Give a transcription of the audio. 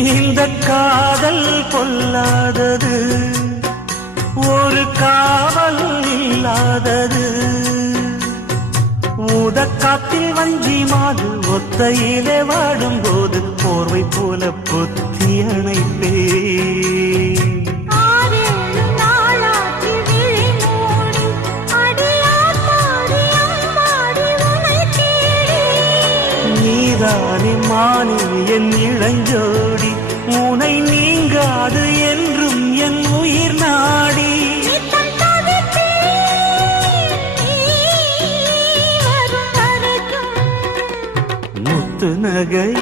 இந்த காதல் பொல்லாதது, ஒரு காவல் இல்லாதது. ஊதக்காத்தில் வஞ்சி மாது ஒத்தையிலே வாடும்போது போர்வை போல பொத்தி அணைப்பே. நீதானே மானே என் இளஞ்சோடி, உனை நீங்காது என்றும் என் உயிர் நாடி. முத்து நகை